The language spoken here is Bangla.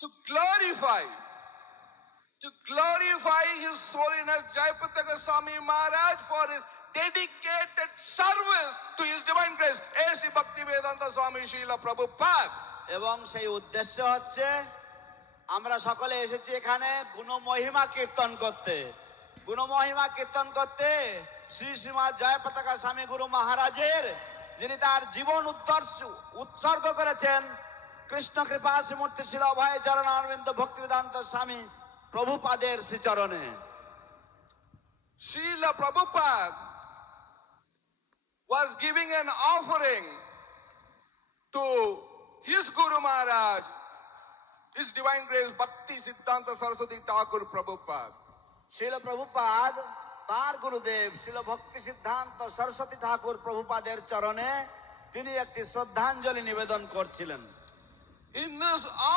to glorify His Holiness Jayapataka Swami Maharaj for his dedicated service to His Divine Grace, A.C. Bhaktivedanta Swami Srila Prabhupada. এবং সেই উদ্দেশ্য হচ্ছে আমরা সকলে এসেছি এখানে গুণমহিমা কীর্তন করতে। গুণমহিমা কীর্তন করতে শ্রী শ্রীমৎ জয়পতাকা স্বামী গুরু মহারাজের, যিনি তার জীবন উৎসর্গ করেছেন কৃষ্ণ কৃপা শ্রীমূর্তি শিল অভয় চরণ অরবিন্দ ভক্তিবেদান্ত স্বামী প্রভুপাদের শ্রীচরণে। Srila Prabhupada was giving an offering to his Guru Maharaj, His Divine Grace Bhakti Siddhanta Saraswati Thakur Prabhupada. শিল প্রভুপাদ তার গুরুদেব শিল ভক্তি সিদ্ধান্ত সরস্বতী ঠাকুর প্রভুপাদের চরণে তিনি একটি শ্রদ্ধাঞ্জলি নিবেদন করছিলেন। In this